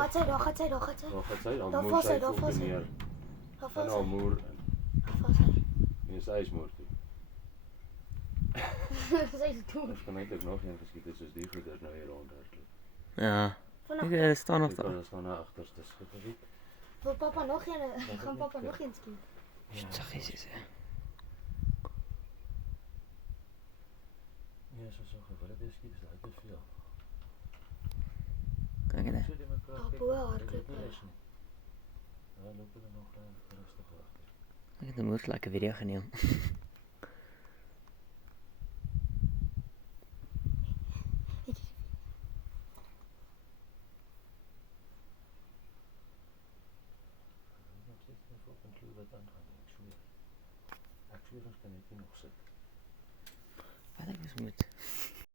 gaat sy, daar gaan sy. Daar gaan sy, dan Daar moet val sy sy, daar op val en sy. neer. Daar En val haar sy. moer in. Daar val sy. Nee, sy is moer toe. Sy is dood. Ons kan eintlik nog een geskiet het soos die goeders nou hier rondhardloop. Ja. Vanaf Ek staan nog Ek daar. kan staan na agterste skip. wil papa nog een, gaan papa nog een skiet. Saggies is hy. Ja, so gewillig skiet is dit te veel. Kyk net. So die mekaar Daar kyk, bo dit hardloop is nie hy. rus nie. Ja, loop hulle nog rustig agter. Ek het 'n moeilike video geneem. Wat ek moet